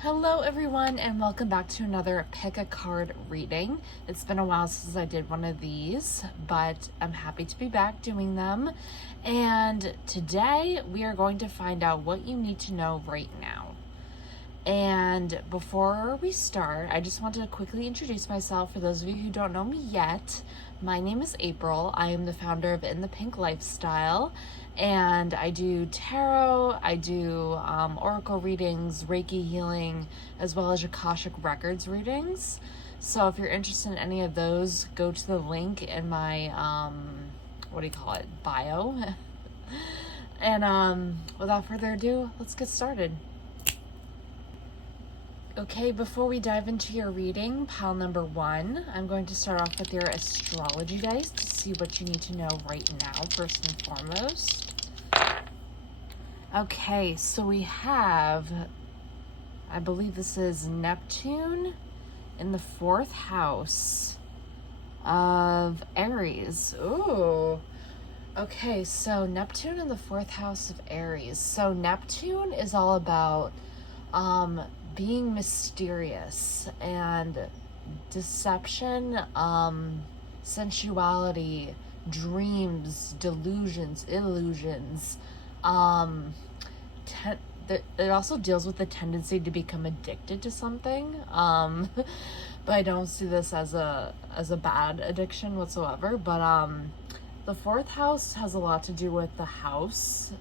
Hello everyone and welcome back to another pick a card reading. It's been a while since I did one of these, but I'm happy to be back doing them. And today we are going to find out what you need to know right now. And before we start, I just want to quickly introduce myself for those of you who don't know me yet. My name is April. I am the founder of In the Pink Lifestyle, and I do tarot, I do oracle readings, Reiki healing, as well as Akashic Records readings. So if you're interested in any of those, go to the link in my, bio. And without further ado, let's get started. Okay, before we dive into your reading, pile number 1, I'm going to start off with your astrology dice to see what you need to know right now, first and foremost. Okay, so we have, I believe this is Neptune in the 4th house of Aries. Ooh. Okay, so Neptune in the 4th house of Aries. So Neptune is all about being mysterious and deception, sensuality, dreams, delusions, illusions. It also deals with the tendency to become addicted to something. But I don't see this as a bad addiction whatsoever. But the 4th house has a lot to do with the house,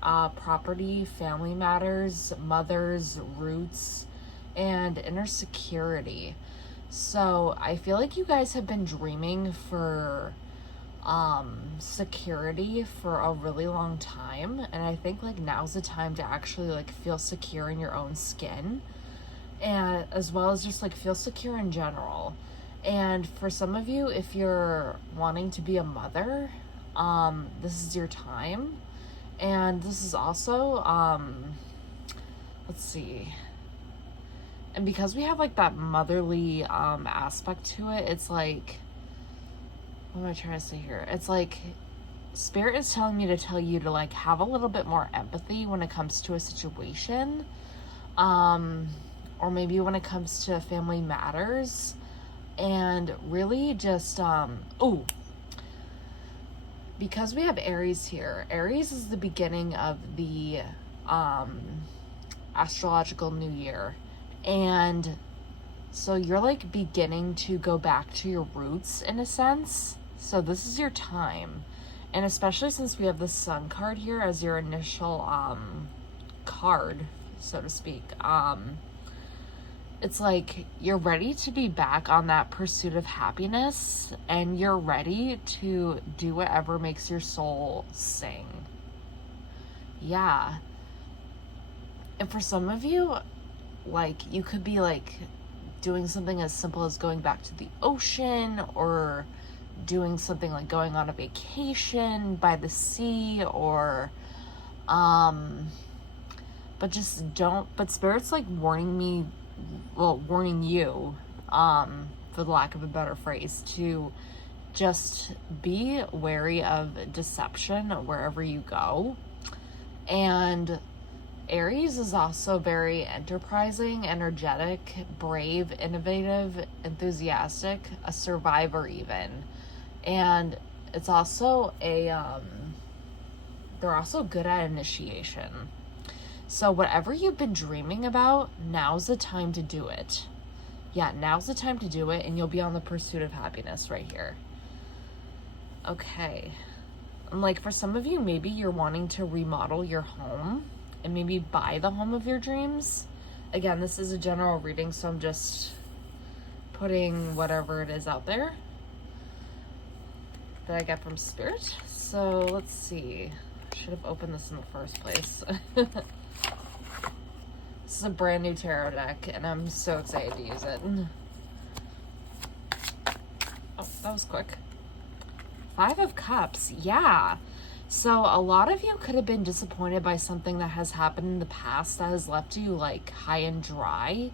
property, family matters, mothers, roots, and inner security. So I feel like you guys have been dreaming for security for a really long time, and I think like now's the time to actually like feel secure in your own skin, and as well as just like feel secure in general. And for some of you, if you're wanting to be a mother, this is your time. And this is also, let's see. And because we have like that motherly aspect to it, it's like, what am I trying to say here? It's like Spirit is telling me to tell you to like have a little bit more empathy when it comes to a situation, or maybe when it comes to family matters, and really just because we have Aries here. Aries is the beginning of the astrological new year, and so you're like beginning to go back to your roots in a sense. So this is your time, and especially since we have the Sun card here as your initial card, so to speak. It's like you're ready to be back on that pursuit of happiness, and you're ready to do whatever makes your soul sing. Yeah. And for some of you, like, you could be like doing something as simple as going back to the ocean, or doing something like going on a vacation by the sea, or but just don't, but Spirit's like warning you, for the lack of a better phrase, to just be wary of deception wherever you go. And Aries is also very enterprising, energetic, brave, innovative, enthusiastic, a survivor even. And it's also they're also good at initiation. So whatever you've been dreaming about, now's the time to do it. Yeah, now's the time to do it, and you'll be on the pursuit of happiness right here. Okay. And like for some of you, maybe you're wanting to remodel your home and maybe buy the home of your dreams. Again, this is a general reading, so I'm just putting whatever it is out there that I get from Spirit. So let's see. I should have opened this in the first place. This is a brand new tarot deck, and I'm so excited to use it. Oh, that was quick. 5 of Cups, yeah. So a lot of you could have been disappointed by something that has happened in the past that has left you like high and dry.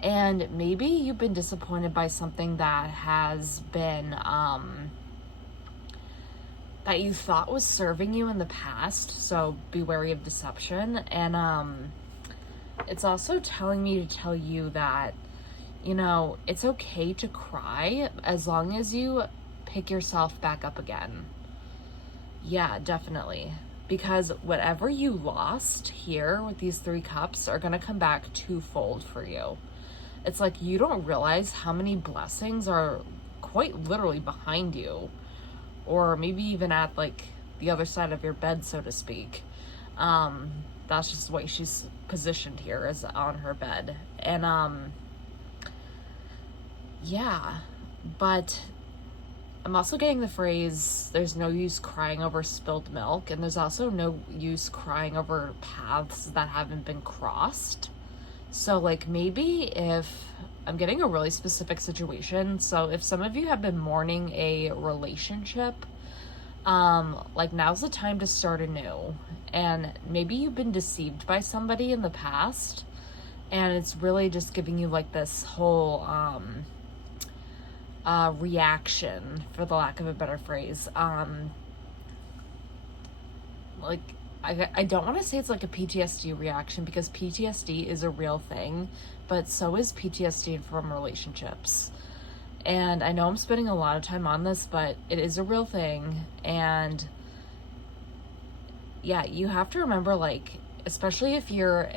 And maybe you've been disappointed by something that has been, that you thought was serving you in the past. So be wary of deception. And It's also telling me to tell you that, you know, it's okay to cry as long as you pick yourself back up again. Yeah, definitely. Because whatever you lost here with these 3 cups are going to come back twofold for you. It's like you don't realize how many blessings are quite literally behind you, or maybe even at like the other side of your bed, so to speak. That's just the way she's positioned here, is on her bed. And yeah, but I'm also getting the phrase, there's no use crying over spilled milk, and there's also no use crying over paths that haven't been crossed. So like maybe if I'm getting a really specific situation, so if some of you have been mourning a relationship, like now's the time to start anew. And maybe you've been deceived by somebody in the past, and it's really just giving you like this whole reaction, for the lack of a better phrase. Like I don't want to say it's like a PTSD reaction, because PTSD is a real thing, but so is PTSD from relationships. And I know I'm spending a lot of time on this, but it is a real thing. And yeah, you have to remember, like, especially if you're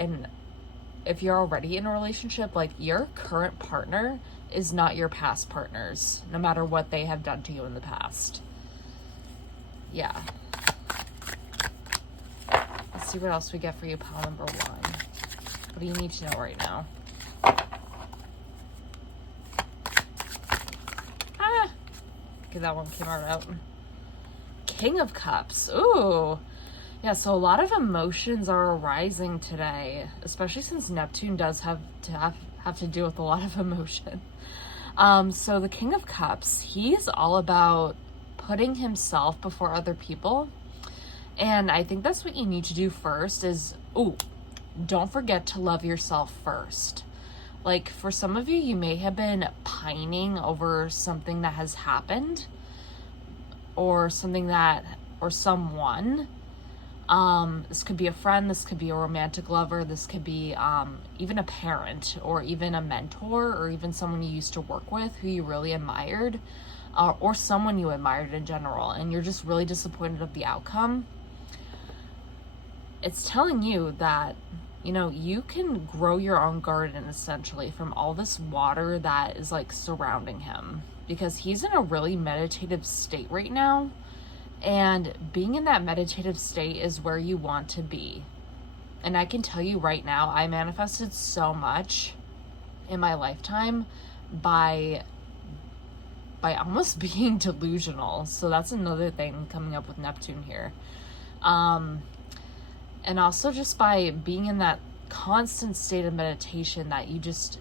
already in a relationship, like your current partner is not your past partners, no matter what they have done to you in the past. Yeah. Let's see what else we get for you, pile number 1. What do you need to know right now? Okay, that one came out. King of Cups. Ooh. Yeah, so a lot of emotions are arising today, especially since Neptune does have to deal with a lot of emotion. So the King of Cups, he's all about putting himself before other people. And I think that's what you need to do first is, don't forget to love yourself first. Like for some of you, you may have been pining over something that has happened, or something or someone. This could be a friend, this could be a romantic lover, this could be even a parent, or even a mentor, or even someone you used to work with who you really admired, or someone you admired in general, and you're just really disappointed of the outcome. It's telling you that, you know, you can grow your own garden essentially from all this water that is like surrounding him, because he's in a really meditative state right now. And being in that meditative state is where you want to be. And I can tell you right now, I manifested so much in my lifetime by almost being delusional. So that's another thing coming up with Neptune here. And also just by being in that constant state of meditation that you just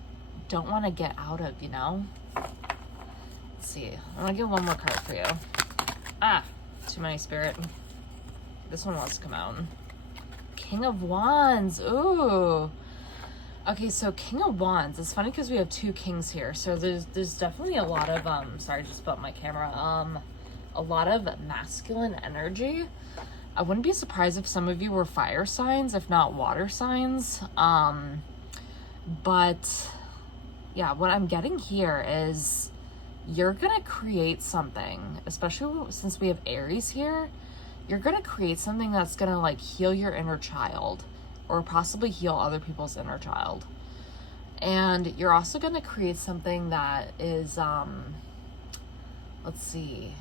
don't want to get out of, you know? Let's see. I want to get one more card for you. Too many, Spirit. This one wants to come out. King of Wands. Ooh. Okay, so King of Wands. It's funny because we have 2 kings here. So there's definitely a lot of sorry, I just spilled my camera. A lot of masculine energy. I wouldn't be surprised if some of you were fire signs, if not water signs. But yeah, what I'm getting here is you're gonna create something, especially since we have Aries here. You're gonna create something that's gonna like heal your inner child, or possibly heal other people's inner child. And you're also gonna create something that is let's see,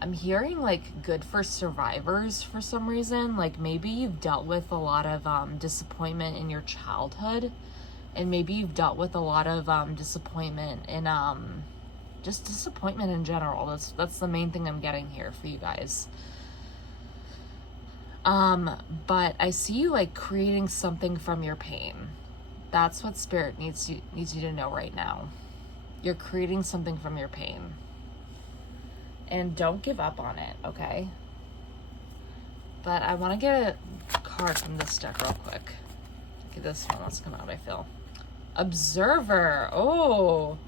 I'm hearing like good for survivors for some reason. Like maybe you've dealt with a lot of disappointment in your childhood, and maybe you've dealt with a lot of disappointment in just disappointment in general. That's the main thing I'm getting here for you guys. But I see you like creating something from your pain. That's what Spirit needs you to know right now. You're creating something from your pain. And don't give up on it, okay? But I want to get a card from this deck real quick. Okay, this one wants to come out, I feel. Observer. Oh.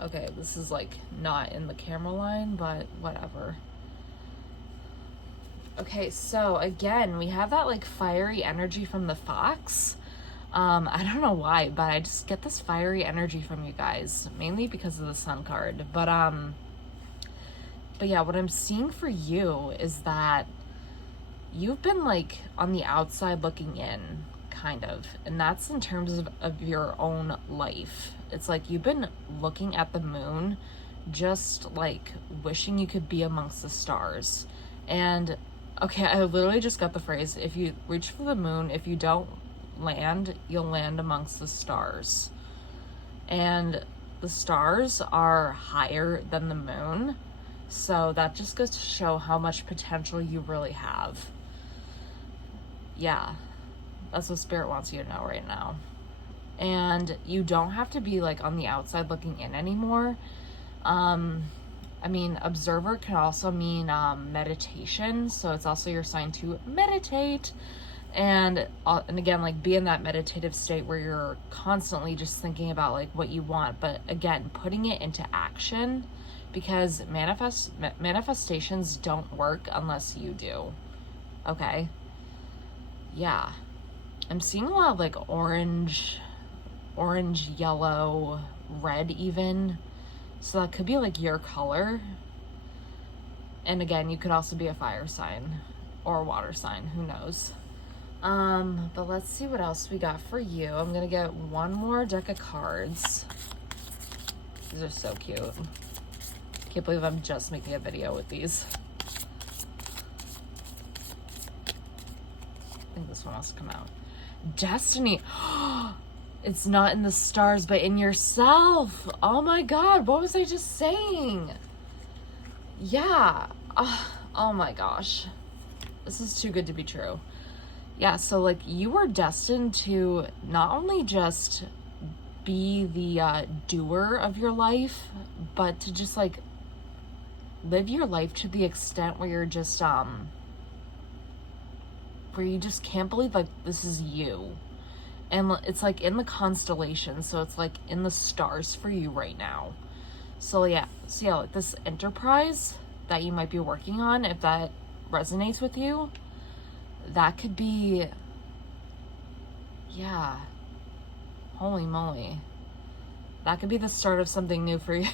Okay, this is like not in the camera line, but whatever. Okay, so again, we have that like fiery energy from the fox. I don't know why, but I just get this fiery energy from you guys, mainly because of the sun card. But yeah, what I'm seeing for you is that you've been like on the outside looking in, kind of, and that's in terms of your own life. It's like you've been looking at the moon, just like wishing you could be amongst the stars. And okay, I literally just got the phrase, if you reach for the moon, if you don't land, you'll land amongst the stars. And the stars are higher than the moon. So that just goes to show how much potential you really have. Yeah, that's what Spirit wants you to know right now. And you don't have to be like on the outside looking in anymore. I mean, observer can also mean meditation. So it's also your sign to meditate. And again, like be in that meditative state where you're constantly just thinking about like what you want, but again, putting it into action, because manifestations don't work unless you do. Okay. Yeah. I'm seeing a lot of like orange, yellow, red even. So that could be like your color. And again, you could also be a fire sign or a water sign, who knows. But let's see what else we got for you. I'm gonna get one more deck of cards. These are so cute. Can't believe I'm just making a video with these. I think this one has to come out. Destiny. It's not in the stars, but in yourself. Oh my God, what was I just saying? Yeah. Oh my gosh. This is too good to be true. Yeah, so like you were destined to not only just be the doer of your life, but to just like live your life to the extent where you're just where you just can't believe like this is you. And it's like in the constellation, so it's like in the stars for you right now. So yeah, like this enterprise that you might be working on, if that resonates with you, that could be, yeah, holy moly, that could be the start of something new for you.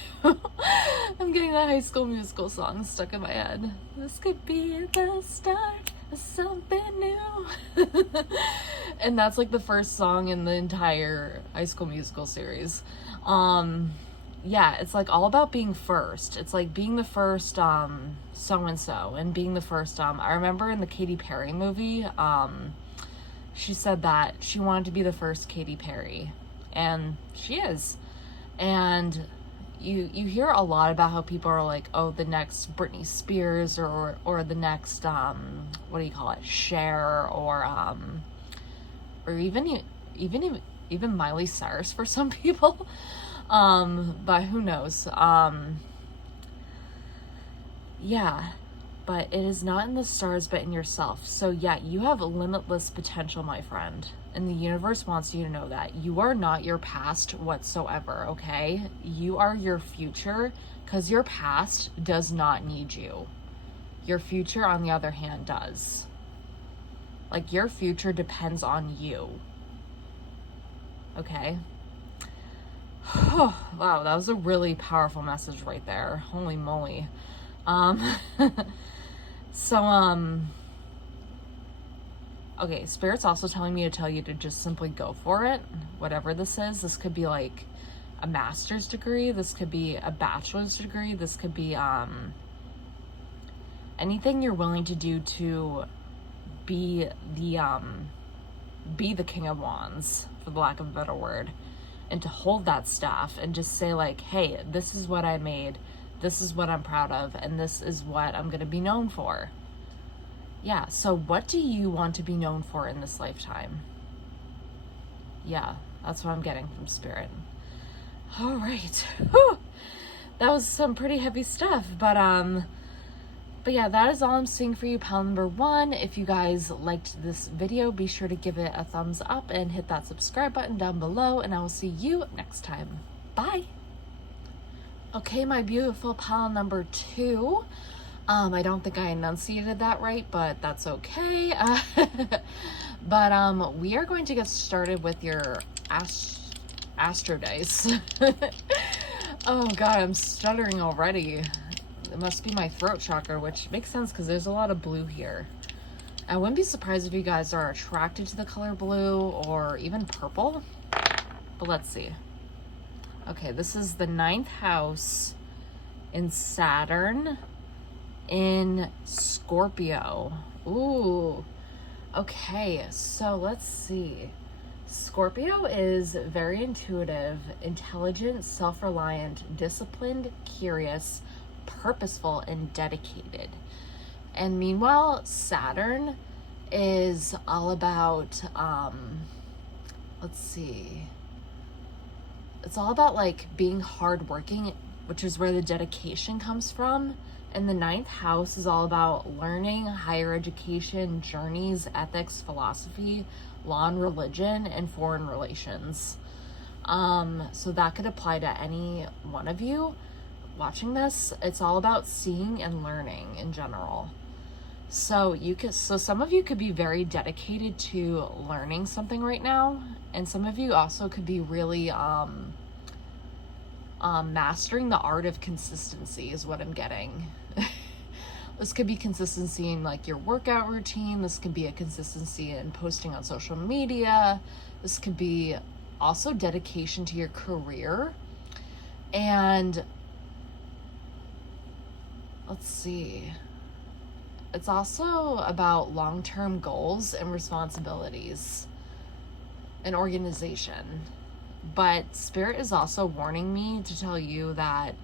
I'm getting that High School Musical song stuck in my head. This could be the start of something new. And that's like the first song in the entire High School Musical series. Yeah, it's like all about being first. It's like being the first so-and-so and being the first I remember in the Katy Perry movie, she said that she wanted to be the first Katy Perry, and she is. And you hear a lot about how people are like, oh, the next Britney Spears or the next what do you call it, Cher, or even Miley Cyrus for some people. But who knows? Yeah, but it is not in the stars, but in yourself. So yeah, you have limitless potential, my friend. And the universe wants you to know that. You are not your past whatsoever, okay? You are your future, because your past does not need you. Your future, on the other hand, does. Like, your future depends on you. Okay? Wow, that was a really powerful message right there. Holy moly. Okay, Spirit's also telling me to tell you to just simply go for it, whatever this is. This could be like a master's degree, this could be a bachelor's degree, this could be anything you're willing to do to be the King of Wands, for the lack of a better word, and to hold that staff and just say like, hey, this is what I made, this is what I'm proud of, and this is what I'm going to be known for. Yeah, so what do you want to be known for in this lifetime? Yeah, that's what I'm getting from Spirit. All right. Whew. That was some pretty heavy stuff, but yeah, that is all I'm seeing for you, pal number 1. If you guys liked this video, be sure to give it a thumbs up and hit that subscribe button down below, and I will see you next time. Bye. Okay, my beautiful pal number 2. I don't think I enunciated that right, but that's okay. We are going to get started with your Astro Dice. Oh god, I'm stuttering already. It must be my throat chakra, which makes sense because there's a lot of blue here. I wouldn't be surprised if you guys are attracted to the color blue or even purple. But let's see. Okay, this is the 9th house in Saturn in Scorpio. Ooh. Okay, so let's see. Scorpio is very intuitive, intelligent, self-reliant, disciplined, curious, purposeful, and dedicated. And meanwhile, Saturn is all about, let's see. It's all about like being hardworking, which is where the dedication comes from. And the 9th house is all about learning, higher education, journeys, ethics, philosophy, law and religion, and foreign relations. So that could apply to any one of you watching this. It's all about seeing and learning in general. So some of you could be very dedicated to learning something right now, and some of you also could be really mastering the art of consistency is what I'm getting. This could be consistency in like your workout routine. This could be a consistency in posting on social media. This could be also dedication to your career. And let's see. It's also about long-term goals and responsibilities and organization. But Spirit is also warning me to tell you that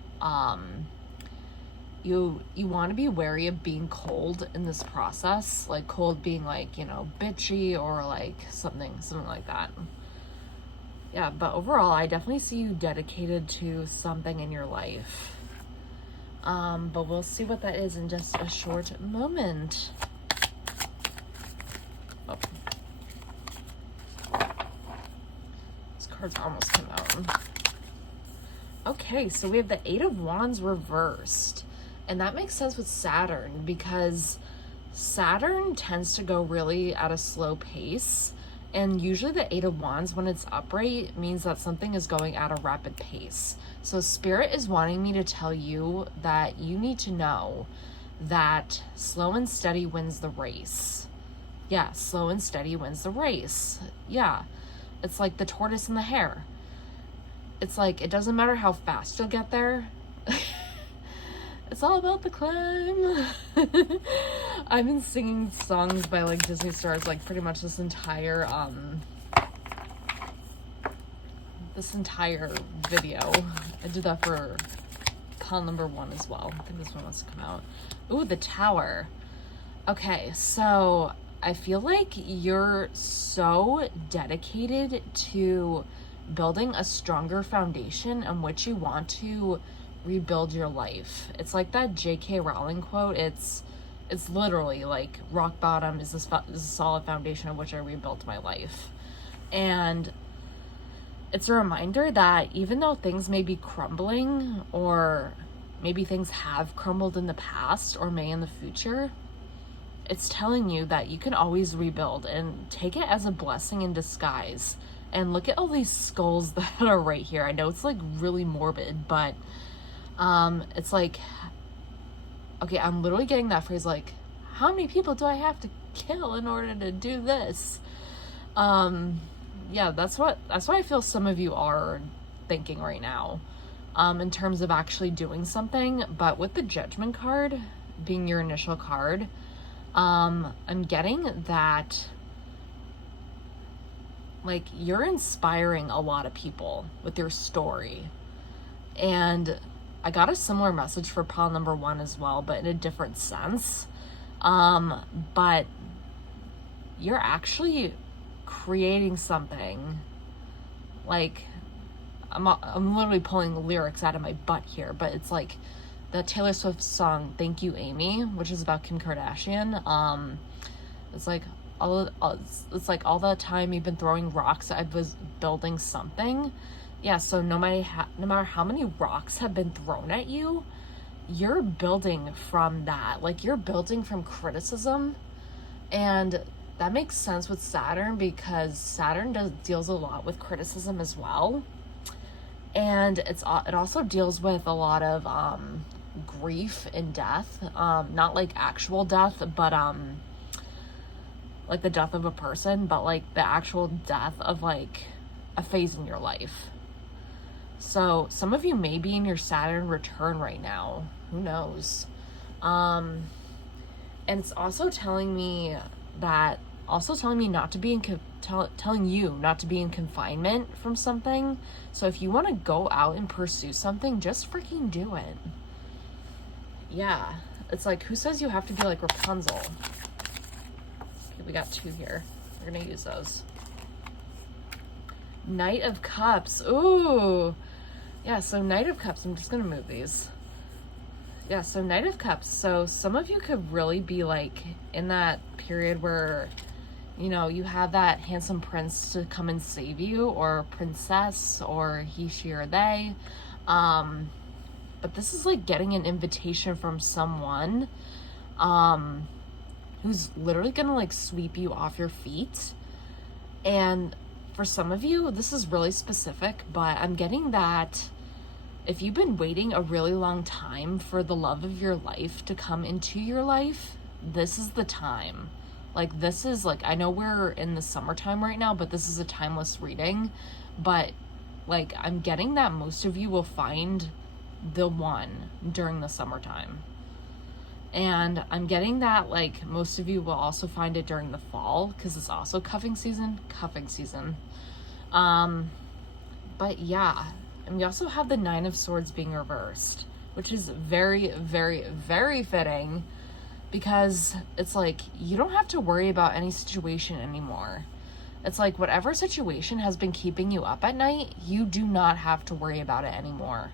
you want to be wary of being cold in this process. Like cold being like, you know, bitchy or like something like that. Yeah, but overall, I definitely see you dedicated to something in your life. But we'll see what that is in just a short moment. Oh. These cards almost came out. Okay, so we have the 8 of Wands reversed. And that makes sense with Saturn because Saturn tends to go really at a slow pace. And usually the 8 of Wands, when it's upright, means that something is going at a rapid pace. So Spirit is wanting me to tell you that you need to know that slow and steady wins the race. Yeah, slow and steady wins the race. Yeah, it's like the tortoise and the hare. It's like, it doesn't matter how fast you'll get there. It's all about the climb. I've been singing songs by like Disney stars like pretty much this entire video. I did that for Pawn number 1 as well. I think this one wants to come out. Ooh, the Tower. Okay, so I feel like you're so dedicated to building a stronger foundation in which you want to rebuild your life. It's like that J.K. Rowling quote. It's literally like rock bottom is a solid foundation on which I rebuilt my life. And it's a reminder that even though things may be crumbling, or maybe things have crumbled in the past or may in the future, it's telling you that you can always rebuild and take it as a blessing in disguise. And look at all these skulls that are right here. I know it's like really morbid, but it's like, okay, I'm literally getting that phrase like, how many people do I have to kill in order to do this? Yeah, that's what I feel some of you are thinking right now, in terms of actually doing something. But with the Judgment card being your initial card, I'm getting that like you're inspiring a lot of people with your story. And I got a similar message for Pawn number 1 as well, but in a different sense. But you're actually creating something. Like, I'm literally pulling lyrics out of my butt here, but it's like the Taylor Swift song "Thank You, Amy," which is about Kim Kardashian. It's like all the time you've been throwing rocks, I was building something. Yeah, so no matter how many rocks have been thrown at you, you're building from that. Like, you're building from criticism, and that makes sense with Saturn because Saturn deals a lot with criticism as well. And it also deals with a lot of grief and death. Not like actual death, but like the death of a person, but like the actual death of like a phase in your life. So some of you may be in your Saturn return right now. Who knows? And it's also telling me not to be in telling you not to be in confinement from something. So if you want to go out and pursue something, just freaking do it. Yeah, it's like, who says you have to be like Rapunzel? Okay, we got 2 here. We're gonna use those. Knight of Cups. Ooh, yeah. So Knight of Cups. I'm just gonna move these. Yeah, so Knight of Cups. So some of you could really be like in that period where, you know, you have that handsome prince to come and save you, or princess, or he, she, or they. But this is like getting an invitation from someone who's literally gonna like sweep you off your feet. And for some of you, this is really specific, but I'm getting that if you've been waiting a really long time for the love of your life to come into your life, this is the time. Like, this is like, I know we're in the summertime right now, but this is a timeless reading. But like, I'm getting that most of you will find the one during the summertime. And I'm getting that like most of you will also find it during the fall, because it's also cuffing season. But yeah. And we also have the 9 of Swords being reversed, which is very, very, very fitting, because it's like, you don't have to worry about any situation anymore. It's like, whatever situation has been keeping you up at night, you do not have to worry about it anymore.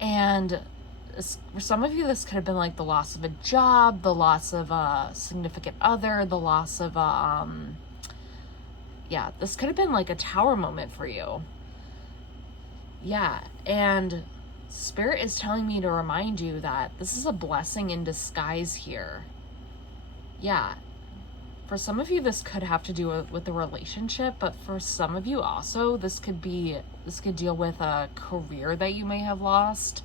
And for some of you, this could have been like the loss of a job, the loss of a significant other, the loss of this could have been like a Tower moment for you. Yeah, and Spirit is telling me to remind you that this is a blessing in disguise here. Yeah, for some of you, this could have to do with the relationship, but for some of you also, this could deal with a career that you may have lost.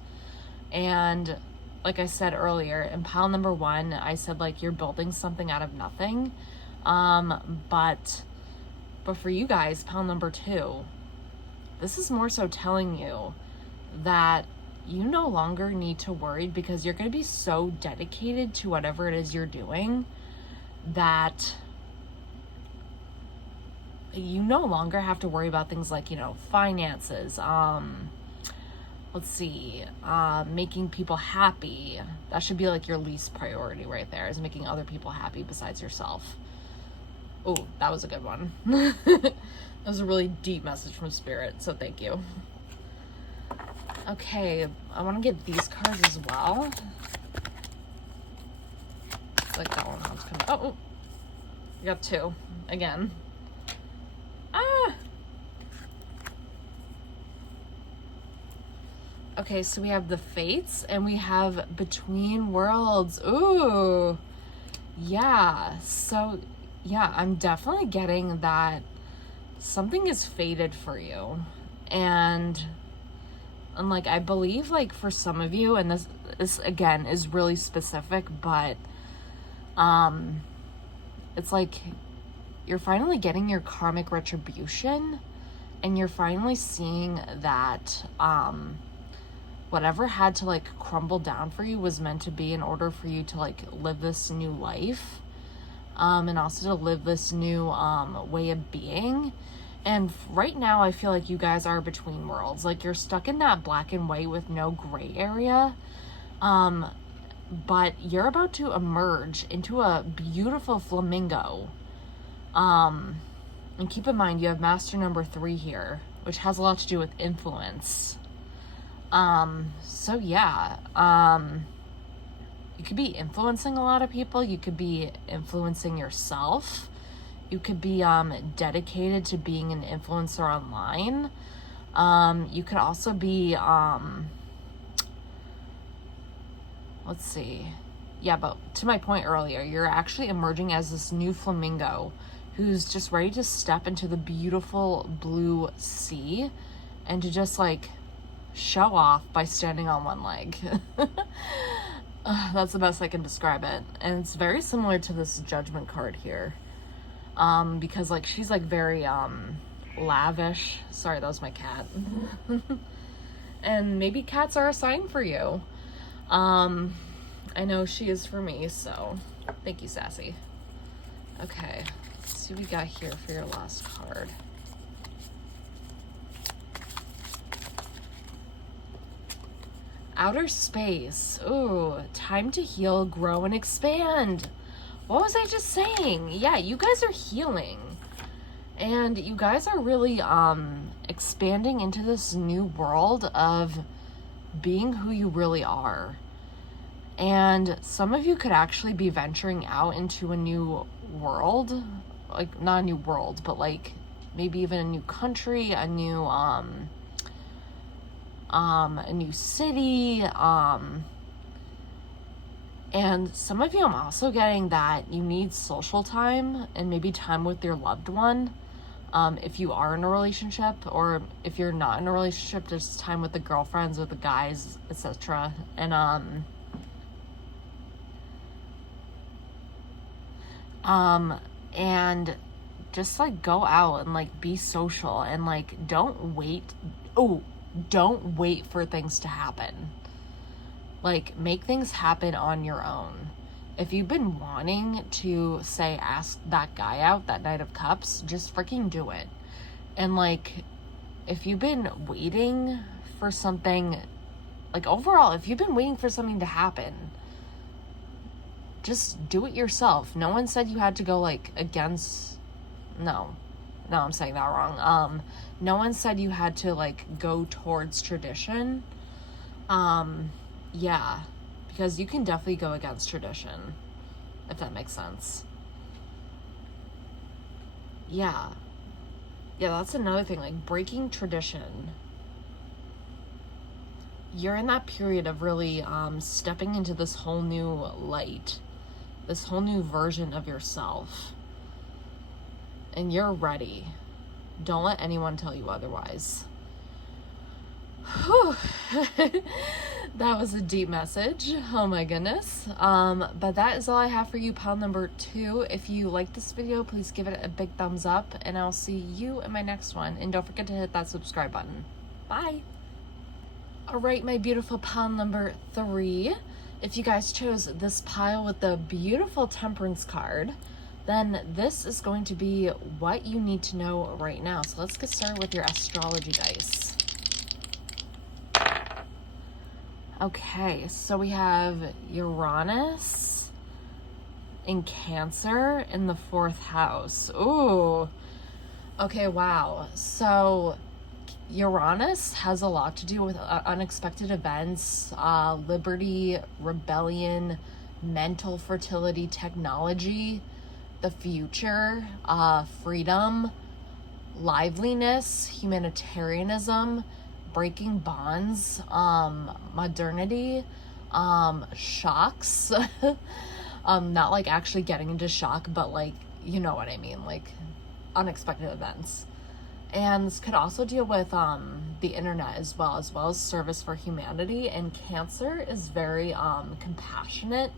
And like I said earlier, in pile number 1, I said like you're building something out of nothing. But for you guys, pile number 2, this is more so telling you that you no longer need to worry, because you're going to be so dedicated to whatever it is you're doing that you no longer have to worry about things like, you know, finances, making people happy. That should be like your least priority right there, is making other people happy besides yourself. Oh, that was a good one. That was a really deep message from Spirit, so thank you. Okay, I want to get these cards as well. Like that one was coming. Oh, I got 2 again. Okay, so we have the Fates and we have Between Worlds. Ooh, yeah. So yeah, I'm definitely getting that something is fated for you. And like, I believe like for some of you, and this again is really specific, but it's like you're finally getting your karmic retribution, and you're finally seeing that whatever had to like crumble down for you was meant to be in order for you to like live this new life, and also to live this new way of being. And right now I feel like you guys are between worlds. Like, you're stuck in that black and white with no gray area, but you're about to emerge into a beautiful flamingo. And keep in mind, you have Master number 3 here, which has a lot to do with influence. So yeah, you could be influencing a lot of people. You could be influencing yourself. You could be dedicated to being an influencer online. You could also be let's see. Yeah, but to my point earlier, you're actually emerging as this new flamingo who's just ready to step into the beautiful blue sea and to just like show off by standing on one leg. That's the best I can describe it. And it's very similar to this Judgment card here. Because like she's like very lavish. Sorry, that was my cat. And maybe cats are a sign for you. I know she is for me, so thank you, Sassy. Okay, let's see what we got here for your last card. Outer space. Ooh, time to heal, grow, and expand. What was I just saying? Yeah, you guys are healing. And you guys are really expanding into this new world of being who you really are. And some of you could actually be venturing out into a new world. Like, not a new world, but like maybe even a new country, a new city, and some of you, I'm also getting that you need social time and maybe time with your loved one. If you are in a relationship, or if you're not in a relationship, just time with the girlfriends or the guys, etc. And just like go out and like be social and like don't wait for things to happen. Like, make things happen on your own. If you've been wanting to, say, ask that guy out, that Knight of Cups, just freaking do it. And like, if you've been waiting for something, like overall, if you've been waiting for something to happen, just do it yourself. No one said you had to go like against, no, I'm saying that wrong. No one said you had to like go towards tradition. Yeah, because you can definitely go against tradition, if that makes sense. Yeah, that's another thing, like breaking tradition. You're in that period of really stepping into this whole new light, this whole new version of yourself. And you're ready. Don't let anyone tell you otherwise. Whew. That was a deep message. Oh my goodness. But that is all I have for you, pile number 2. If you like this video, please give it a big thumbs up, and I'll see you in my next one. And don't forget to hit that subscribe button. Bye. All right, my beautiful pile number 3. If you guys chose this pile with the beautiful Temperance card, then this is going to be what you need to know right now. So let's get started with your astrology dice. Okay, so we have Uranus in Cancer in the 4th house. Ooh. Okay, wow. So Uranus has a lot to do with unexpected events, liberty, rebellion, mental fertility, technology, the future, freedom, liveliness, humanitarianism, breaking bonds, modernity, shocks. Not like actually getting into shock, but like, you know what I mean, like unexpected events. And this could also deal with the internet as well as service for humanity. And Cancer is very compassionate,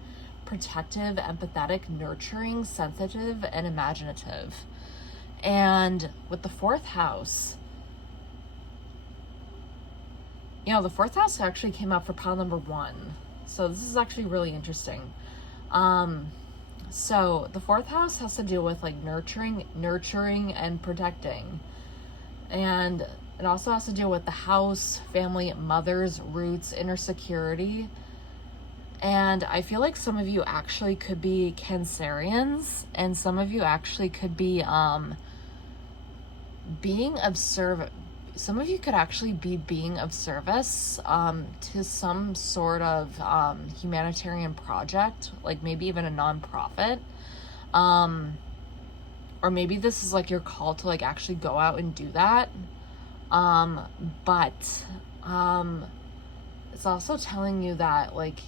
protective, empathetic, nurturing, sensitive, and imaginative. And with the 4th house, you know, the 4th house actually came up for pile number 1. So this is actually really interesting. So the 4th house has to deal with like nurturing and protecting. And it also has to deal with the house, family, mothers, roots, inner security. And I feel like some of you actually could be Cancerians, and some of you actually could be being of service. Some of you could actually be being of service to some sort of humanitarian project, like maybe even a nonprofit. Or maybe this is like your call to like actually go out and do that. But it's also telling you that like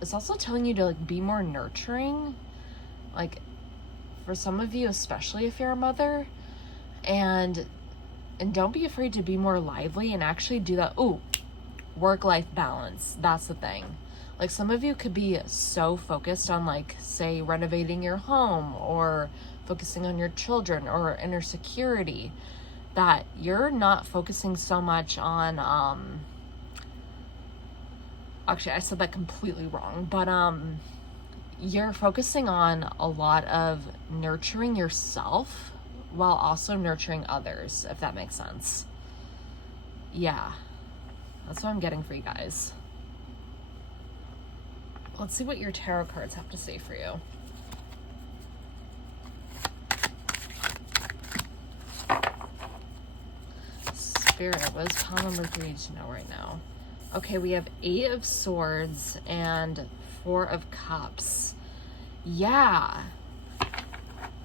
it's also telling you to like be more nurturing, like for some of you, especially if you're a mother, and don't be afraid to be more lively and actually do that. Ooh, work-life balance. That's the thing. Like some of you could be so focused on like, say, renovating your home or focusing on your children or inner security that you're not focusing so much on, actually I said that completely wrong, but you're focusing on a lot of nurturing yourself while also nurturing others, if that makes sense. Yeah, that's what I'm getting for you guys. Let's see what your tarot cards have to say for you. Spirit, what is pile number 3 to know right now? Okay, we have 8 of Swords and 4 of Cups. Yeah.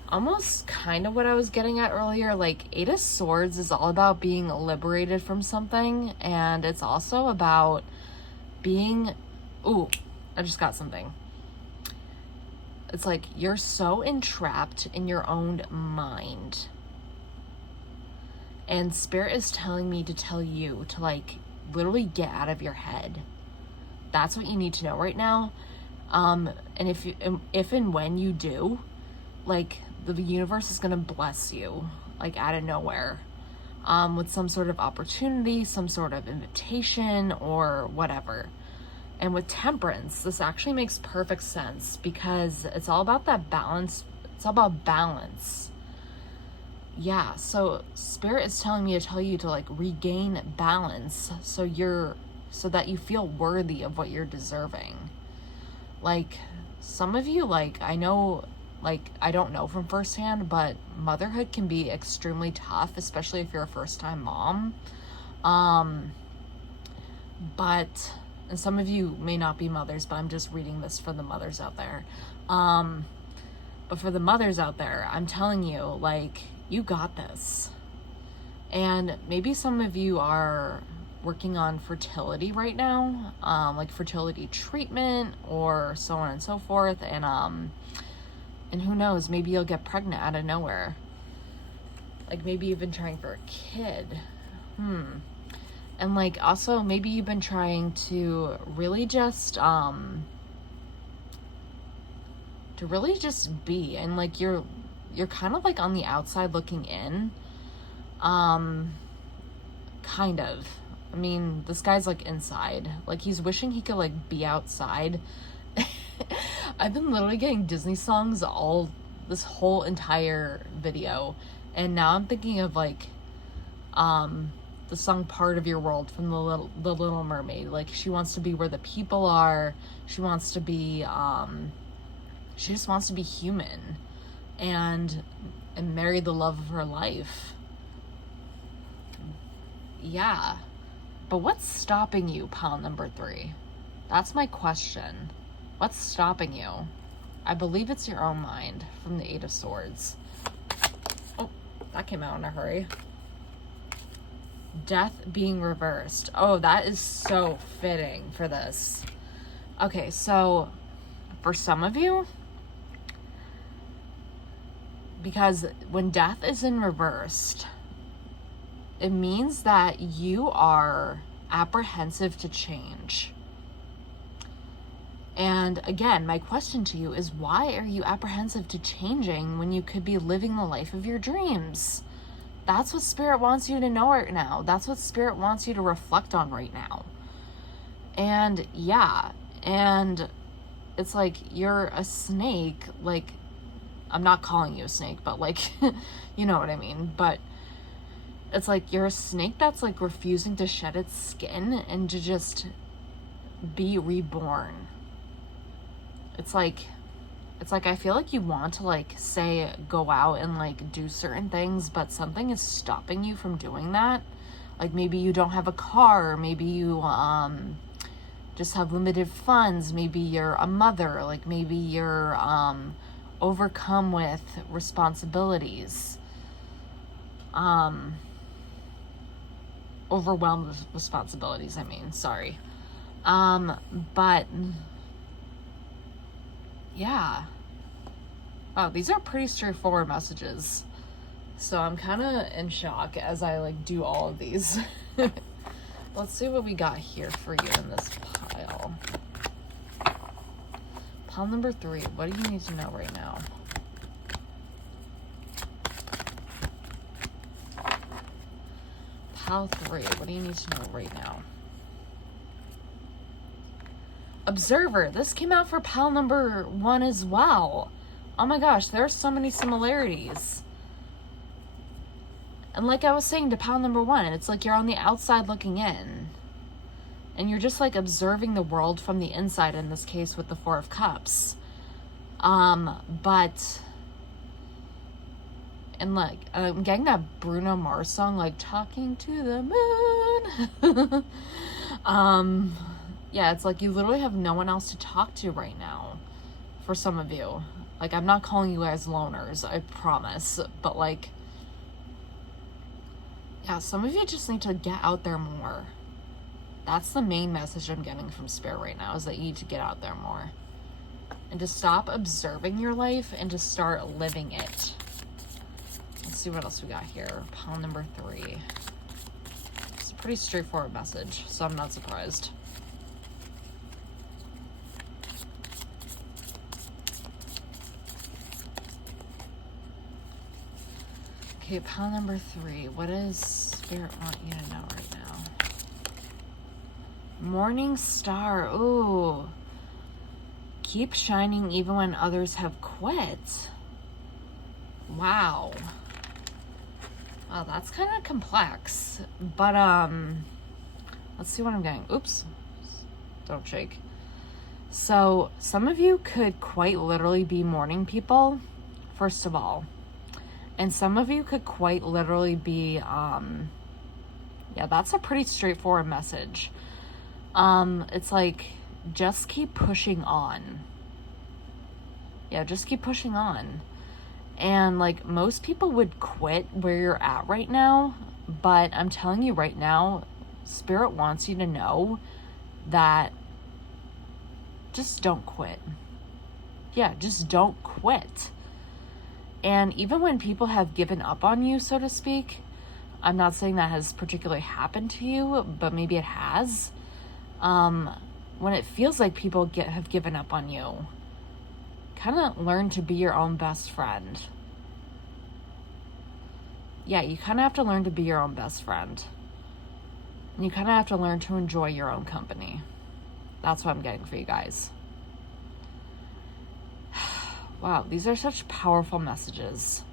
Almost kind of what I was getting at earlier. Like 8 of Swords is all about being liberated from something. And it's also about being... Ooh, I just got something. It's like you're so entrapped in your own mind. And Spirit is telling me to tell you to like literally get out of your head. That's what you need to know right now. And if and when you do, like the universe is going to bless you like out of nowhere, with some sort of opportunity, some sort of invitation or whatever. And with Temperance, this actually makes perfect sense because it's all about that balance. It's all about balance. Yeah, so Spirit is telling me to tell you to like regain balance so that you feel worthy of what you're deserving. Like some of you, like I know, like I don't know from firsthand, but motherhood can be extremely tough, especially if you're a first-time mom. But and some of you may not be mothers, but I'm just reading this for the mothers out there. But for the mothers out there, I'm telling you, like, you got this. And maybe some of you are working on fertility right now, like fertility treatment or so on and so forth. And who knows, maybe you'll get pregnant out of nowhere. Like maybe you've been trying for a kid. And like also maybe you've been trying to really just be, and like you're kind of like on the outside looking in. Kind of. I mean, this guy's like inside. Like he's wishing he could like be outside. I've been literally getting Disney songs this whole entire video, and now I'm thinking of like the song Part of Your World from the Little Mermaid. Like she wants to be where the people are. She wants to be she just wants to be human and marry the love of her life. Yeah. But what's stopping you, pile number 3? That's my question. What's stopping you? I believe it's your own mind from the 8 of Swords. Oh, that came out in a hurry. Death being reversed. Oh, that is so fitting for this. Okay, so for some of you, because when death is in reversed, it means that you are apprehensive to change. And again, my question to you is, why are you apprehensive to changing when you could be living the life of your dreams? That's what Spirit wants you to know right now. That's what Spirit wants you to reflect on right now. And yeah, and it's like you're a snake. Like, I'm not calling you a snake, but like, you know what I mean. But it's like you're a snake that's like refusing to shed its skin and to just be reborn. It's like I feel like you want to like say go out and like do certain things, but something is stopping you from doing that. Like maybe you don't have a car, or maybe you just have limited funds, maybe you're a mother, like maybe you're overcome with responsibilities, overwhelmed with responsibilities, I mean, sorry. But yeah. Wow, these are pretty straightforward messages. So I'm kind of in shock as I like do all of these. Let's see what we got here for you in this pile. Pile number 3, what do you need to know right now? Pile 3, what do you need to know right now? Observer, this came out for pile number 1 as well. Oh my gosh, there are so many similarities. And like I was saying to pile number 1, it's like you're on the outside looking in. And you're just like observing the world from the inside, in this case with the 4 of Cups. But, and like, I'm getting that Bruno Mars song, like, talking to the moon. Yeah, it's like you literally have no one else to talk to right now, for some of you. Like, I'm not calling you guys loners, I promise, but like, yeah, some of you just need to get out there more. That's the main message I'm getting from Spirit right now, is that you need to get out there more. And to stop observing your life and to start living it. Let's see what else we got here. Pile number 3. It's a pretty straightforward message, so I'm not surprised. Okay, pile number 3. What does Spirit want you to know right now? Morning star. Ooh. Keep shining even when others have quit. Wow. Wow, that's kind of complex. But, let's see what I'm getting. Oops. Don't shake. So, some of you could quite literally be morning people, first of all. And some of you could quite literally be, yeah, that's a pretty straightforward message. It's like, just keep pushing on. Yeah, just keep pushing on. And like, most people would quit where you're at right now, but I'm telling you right now, Spirit wants you to know that just don't quit. Yeah, just don't quit. And even when people have given up on you, so to speak, I'm not saying that has particularly happened to you, but maybe it has. When it feels like people have given up on you, kind of learn to be your own best friend. Yeah, you kind of have to learn to be your own best friend. And you kind of have to learn to enjoy your own company. That's what I'm getting for you guys. Wow, these are such powerful messages.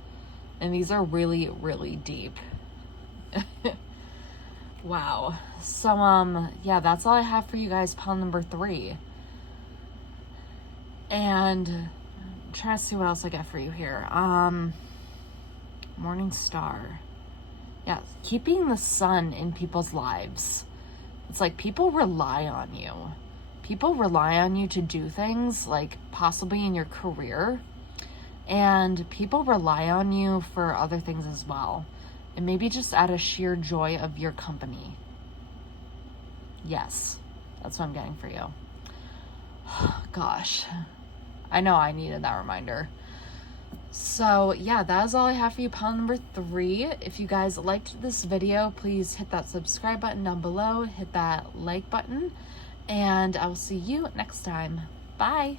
And these are really, really deep. Wow. So, yeah, that's all I have for you guys, pile number 3. And I'm trying to see what else I got for you here. Morning star. Yeah, keeping the sun in people's lives. It's like people rely on you. People rely on you to do things, like possibly in your career. And people rely on you for other things as well. And maybe just out of sheer joy of your company. Yes, that's what I'm getting for you. Gosh, I know I needed that reminder. So yeah, that is all I have for you, pile number 3. If you guys liked this video, please hit that subscribe button down below, hit that like button, and I will see you next time. Bye.